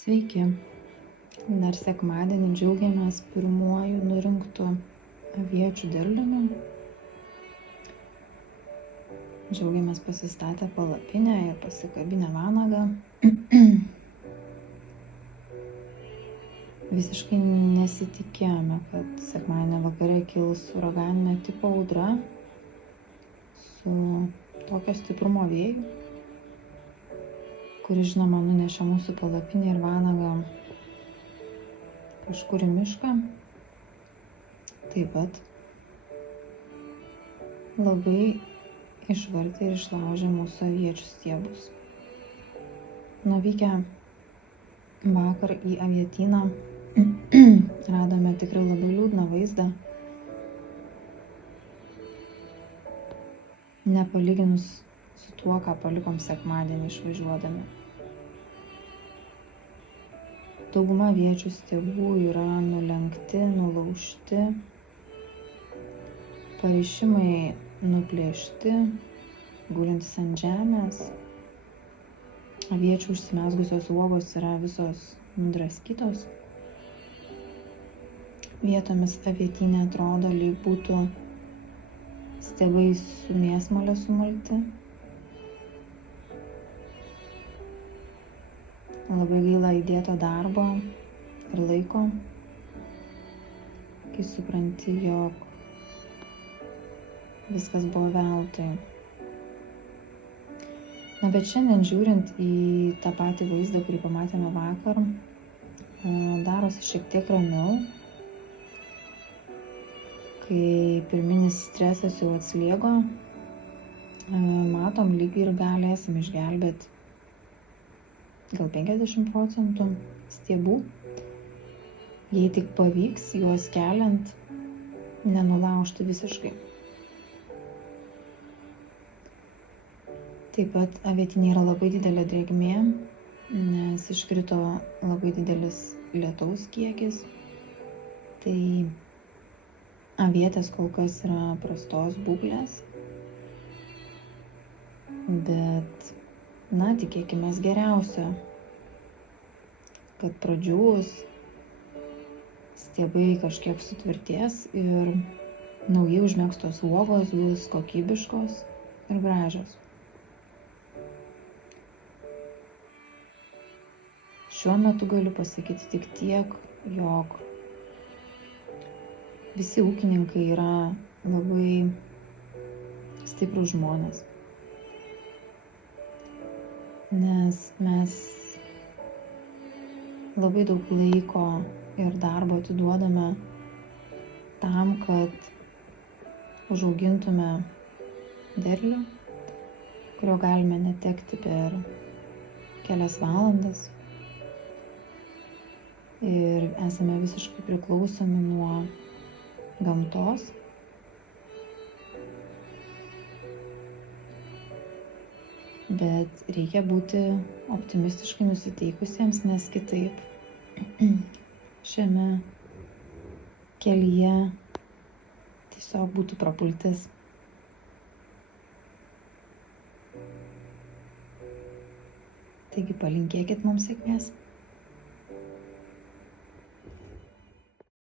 Sveiki. Dar sekmadienį džiaugiamės pirmuoju nurinktu aviečių derliumi. Džiaugiamės pasistatę palapinę ir pasikabinę vanagą. Visiškai nesitikėjome, kad sekmadienį vakare kils uraganinio tipo audra su tokio stiprumo vėju, kuris žinoma nunešė mūsų palapinę ir vanagą kažkur į mišką. Taip pat labai išvartė ir išlaužė mūsų aviečių stiebus. Nuvykę vakar į avietyną radome tikrai labai liūdną vaizdą. Nepalyginus su tuo, ką palikom sekmadienį išvažiuodami. Dauguma aviečių stiebų yra nulenkti, nulaužti, parišimai nuplėšti, gulintis ant žemės. Aviečių užsimezgusios uogos yra visos nudraskytos. Vietomis avietinė atrodo, lyg būtų stiebai su mėsmale sumalti. Labai gaila įdėto darbo ir laiko, kai supranti, jog viskas buvo veltui. Bet šiandien žiūrint į tą patį vaizdą, kurį pamatėme vakar, darosi šiek tiek ramiau, kai pirminis stresas jau atslėgo, matom, lyg ir galėsim išgelbėti gal 50% stiebų, jei tik pavyks juos keliant nenulaužti visiškai. Taip pat avietinė yra labai didelė drėgmė, nes iškrito labai didelis lietaus kiekis. Tai avietės kol kas yra prastos būklės, bet tikėkimės geriausio, kad pradžiūvus stiebai kažkiek sutvirtės ir naujai užmegztos uogos bus kokybiškos ir gražios. Šiuo metu galiu pasakyti tik tiek, jog visi ūkininkai yra labai stiprūs žmonės. Nes mes labai daug laiko ir darbo atiduodame tam, kad užaugintume derlių, kurio galime netekti per kelias valandas. Ir esame visiškai priklausomi nuo gamtos. Bet reikia būti optimistiškai nusiteikusiems, nes kitaip šiame kelyje tiesiog būtų prapultis. Taigi palinkėkit mums sėkmės.